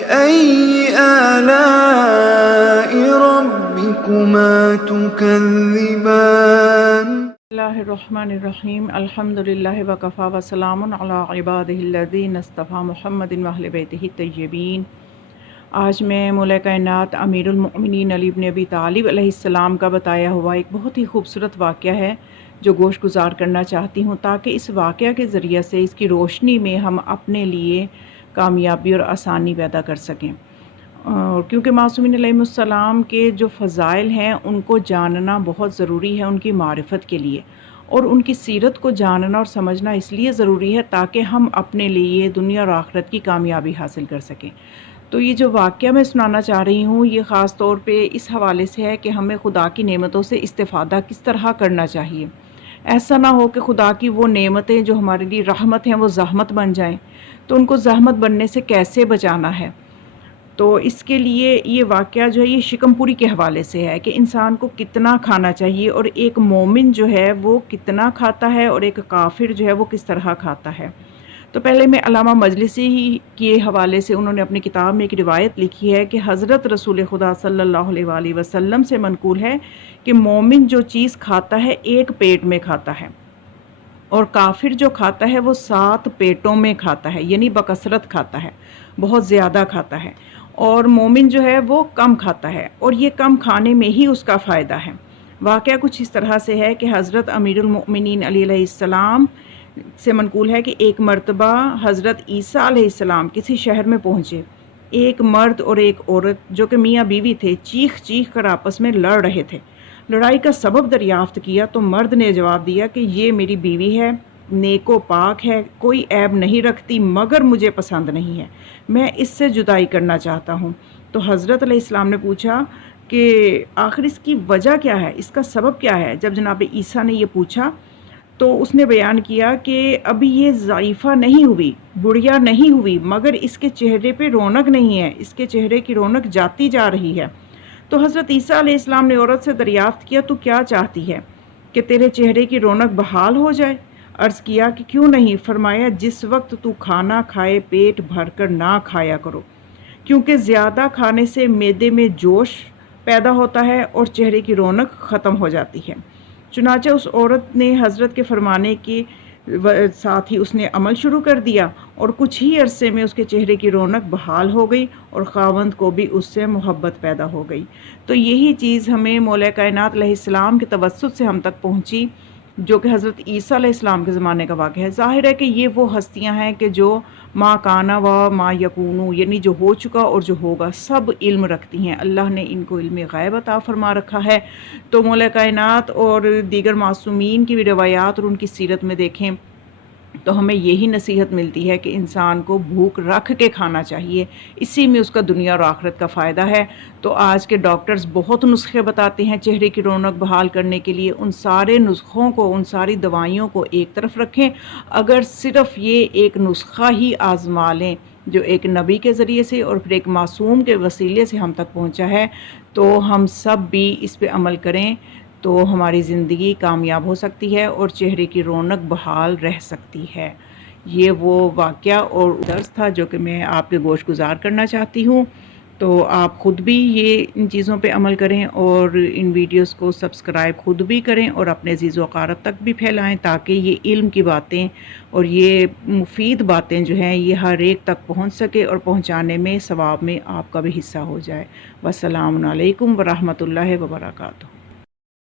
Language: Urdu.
فبأي آلاء ربكما تكذبان اللہ الرحمن الرحیم الحمدللہ وکفی وسلام علی عبادہ الذین اصطفی محمد واہل بیتہ الطیبین۔ آج میں مولا کائنات امیر المؤمنین علی بن ابی طالب علیہ السلام کا بتایا ہوا ایک بہت ہی خوبصورت واقعہ ہے جو گوش گزار کرنا چاہتی ہوں، تاکہ اس واقعہ کے ذریعے سے اس کی روشنی میں ہم اپنے لیے کامیابی اور آسانی پیدا کر سکیں۔ کیونکہ معصومین علیہ السلام کے جو فضائل ہیں ان کو جاننا بہت ضروری ہے ان کی معرفت کے لیے، اور ان کی سیرت کو جاننا اور سمجھنا اس لیے ضروری ہے تاکہ ہم اپنے لیے دنیا اور آخرت کی کامیابی حاصل کر سکیں۔ تو یہ جو واقعہ میں سنانا چاہ رہی ہوں یہ خاص طور پہ اس حوالے سے ہے کہ ہمیں خدا کی نعمتوں سے استفادہ کس طرح کرنا چاہیے۔ ایسا نہ ہو کہ خدا کی وہ نعمتیں جو ہمارے لیے رحمت ہیں وہ زحمت بن جائیں، تو ان کو زحمت بننے سے کیسے بچانا ہے۔ تو اس کے لیے یہ واقعہ جو ہے یہ شکم پوری کے حوالے سے ہے کہ انسان کو کتنا کھانا چاہیے، اور ایک مومن جو ہے وہ کتنا کھاتا ہے اور ایک کافر جو ہے وہ کس طرح کھاتا ہے۔ تو پہلے میں علامہ مجلسی کے حوالے سے انہوں نے اپنی کتاب میں ایک روایت لکھی ہے کہ حضرت رسول خدا صلی اللہ علیہ وآلہ وسلم سے منقول ہے کہ مومن جو چیز کھاتا ہے ایک پیٹ میں کھاتا ہے، اور کافر جو کھاتا ہے وہ 7 پیٹوں میں کھاتا ہے، یعنی بکثرت کھاتا ہے، بہت زیادہ کھاتا ہے، اور مومن جو ہے وہ کم کھاتا ہے، اور یہ کم کھانے میں ہی اس کا فائدہ ہے۔ واقعہ کچھ اس طرح سے ہے کہ حضرت امیر المؤمنین علی علیہ السلام سے منقول ہے کہ ایک مرتبہ حضرت عیسیٰ علیہ السلام کسی شہر میں پہنچے۔ ایک مرد اور ایک عورت جو کہ میاں بیوی تھے چیخ چیخ کر آپس میں لڑ رہے تھے۔ لڑائی کا سبب دریافت کیا تو مرد نے جواب دیا کہ یہ میری بیوی ہے، نیک و پاک ہے، کوئی عیب نہیں رکھتی، مگر مجھے پسند نہیں ہے، میں اس سے جدائی کرنا چاہتا ہوں۔ تو حضرت علیہ السلام نے پوچھا کہ آخر اس کی وجہ کیا ہے، اس کا سبب کیا ہے۔ جب جناب عیسیٰ نے یہ پوچھا تو اس نے بیان کیا کہ ابھی یہ ضعیفہ نہیں ہوئی، بڑھیا نہیں ہوئی، مگر اس کے چہرے پہ رونق نہیں ہے، اس کے چہرے کی رونق جاتی جا رہی ہے۔ تو حضرت عیسیٰ علیہ السلام نے عورت سے دریافت کیا تو کیا چاہتی ہے، کہ تیرے چہرے کی رونق بحال ہو جائے؟ عرض کیا کہ کیوں نہیں؟ فرمایا جس وقت تو کھانا کھائے پیٹ بھر کر نہ کھایا کرو، کیونکہ زیادہ کھانے سے معدے میں جوش پیدا ہوتا ہے اور چہرے کی رونق ختم ہو جاتی ہے۔ چنانچہ اس عورت نے حضرت کے فرمانے کے ساتھ ہی اس نے عمل شروع کر دیا، اور کچھ ہی عرصے میں اس کے چہرے کی رونق بحال ہو گئی اور خاوند کو بھی اس سے محبت پیدا ہو گئی۔ تو یہی چیز ہمیں مولا کائنات علیہ السلام کے توسط سے ہم تک پہنچی، جو کہ حضرت عیسیٰ علیہ السلام کے زمانے کا واقعہ ہے۔ ظاہر ہے کہ یہ وہ ہستیاں ہیں کہ جو ما کانا و ما یکونو، یعنی جو ہو چکا اور جو ہوگا سب علم رکھتی ہیں، اللہ نے ان کو علم غیب عطا فرما رکھا ہے۔ تو مولا کائنات اور دیگر معصومین کی بھی روایات اور ان کی سیرت میں دیکھیں تو ہمیں یہی نصیحت ملتی ہے کہ انسان کو بھوک رکھ کے کھانا چاہیے، اسی میں اس کا دنیا اور آخرت کا فائدہ ہے۔ تو آج کے ڈاکٹرز بہت نسخے بتاتے ہیں چہرے کی رونق بحال کرنے کے لیے، ان سارے نسخوں کو، ان ساری دوائیوں کو ایک طرف رکھیں۔ اگر صرف یہ ایک نسخہ ہی آزما لیں جو ایک نبی کے ذریعے سے اور پھر ایک معصوم کے وسیلے سے ہم تک پہنچا ہے، تو ہم سب بھی اس پہ عمل کریں تو ہماری زندگی کامیاب ہو سکتی ہے اور چہرے کی رونق بحال رہ سکتی ہے۔ یہ وہ واقعہ اور درس تھا جو کہ میں آپ کے گوش گزار کرنا چاہتی ہوں۔ تو آپ خود بھی یہ ان چیزوں پہ عمل کریں اور ان ویڈیوز کو سبسکرائب خود بھی کریں اور اپنے عزیز و اقارب تک بھی پھیلائیں، تاکہ یہ علم کی باتیں اور یہ مفید باتیں جو ہیں یہ ہر ایک تک پہنچ سکے اور پہنچانے میں ثواب میں آپ کا بھی حصہ ہو جائے۔ والسلام علیکم ورحمۃ اللہ وبرکاتہ۔